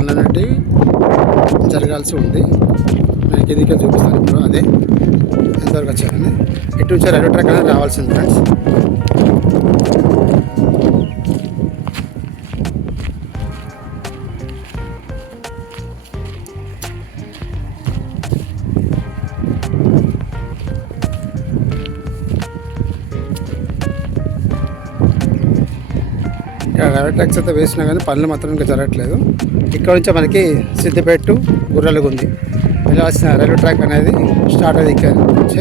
పనులు అనేవి జరగాల్సి ఉంది. నేను కిందికి చూపిస్తాను ఇప్పుడు అదే ఎంతవరకు వచ్చారని. ఇటు నుంచి రైల్వే ట్రాక్ అనేది రావాల్సింది ఫ్రెండ్స్. రైల్వే ట్రాక్స్ అయితే వేసినా కానీ పనులు మాత్రం ఇంకా జరగట్లేదు. ఇక్కడ నుంచి మనకి సిద్దిపేట గుర్రలగుంది వెళ్ళాల్సిన రైల్వే ట్రాక్ అనేది స్టార్ట్ అయ్యింది ఇక్కడ నుంచి.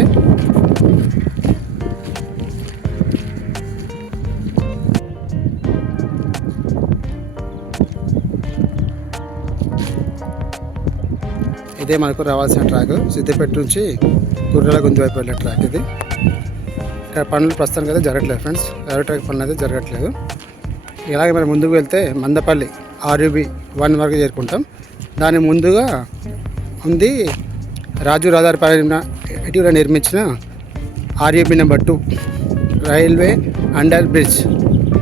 ఇదే మనకు రావాల్సిన ట్రాక్, సిద్దిపేట నుంచి గుర్రలగుంది వైపు వెళ్ళే ట్రాక్ ఇది. ఇక్కడ పనులు ప్రస్తుతానికి అయితే జరగట్లేదు ఫ్రెండ్స్, రైల్వే ట్రాక్ పనులు అయితే జరగట్లేదు. ఇలాగే మనం ముందుకు వెళ్తే మందపల్లి RUB 1 వరకు చేరుకుంటాం. దాని ముందుగా ఉంది రాజు రహదారిపైన ఇటీవల నిర్మించిన RUB number 2 railway under bridge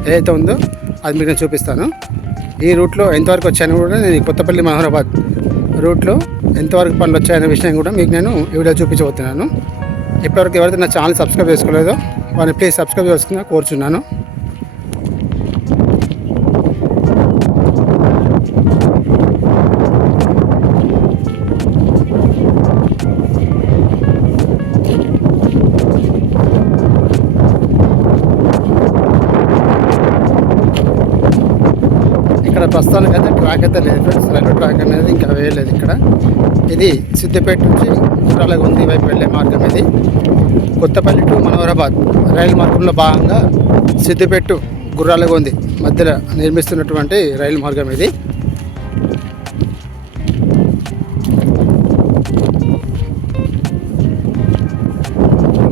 ఏదైతే ఉందో అది మీకు నేను చూపిస్తాను. ఈ రూట్లో ఎంతవరకు వచ్చాయని కూడా నేను కొత్తపల్లి మనోహరాబాద్ రూట్లో ఎంతవరకు పనులు వచ్చాయనే విషయం కూడా మీకు నేను ఈ వీడియో చూపించబోతున్నాను. ఇప్పటివరకు ఎవరైతే నా ఛానల్ సబ్స్క్రైబ్ చేసుకోలేదో వారిని ప్లీజ్ సబ్స్క్రైబ్ చేసుకుని కోరుచున్నాను. ఇక్కడ ప్రస్తుతానికి అయితే ట్రాక్ అయితే లేదు ఫ్రెండ్స్, రైల్వే ట్రాక్ అనేది ఇంకా వేయలేదు ఇక్కడ. ఇది సిద్దిపేట నుంచి గుర్రలగుంది వైపు వెళ్ళే మార్గం. ఇది కొత్తపల్లి టు మనోహరాబాద్ రైలు మార్గంలో భాగంగా సిద్దిపేట గుర్రలగుంది మధ్యలో నిర్మిస్తున్నటువంటి రైలు మార్గం ఇది.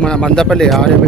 మన మందపల్లి RUB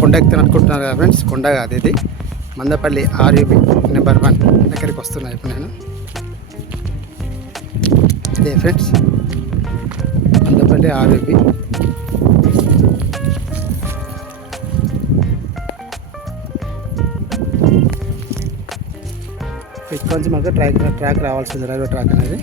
కొండ ఎక్కుతాను అనుకుంటున్నారు కదా ఫ్రెండ్స్, కొండ కాదు ఇది. మందపల్లి RUB నెంబర్ 1 దగ్గరికి వస్తున్నాయి ఇప్పుడు నేను. ఇదే ఫ్రెండ్స్ మందపల్లి RUB. ఇక్కడ నుంచి మనకు ట్రాక్ రావాల్సింది, రైల్వే ట్రాక్ అనేది.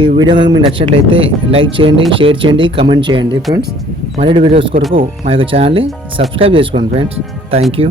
ఈ వీడియో కనుక మీకు నచ్చినట్లయితే లైక్ చేయండి, షేర్ చేయండి, కమెంట్ చేయండి ఫ్రెండ్స్. మరిన్ని వీడియోస్ కొరకు మా యొక్క ఛానల్ని సబ్స్క్రైబ్ చేసుకోండి ఫ్రెండ్స్. Thank you.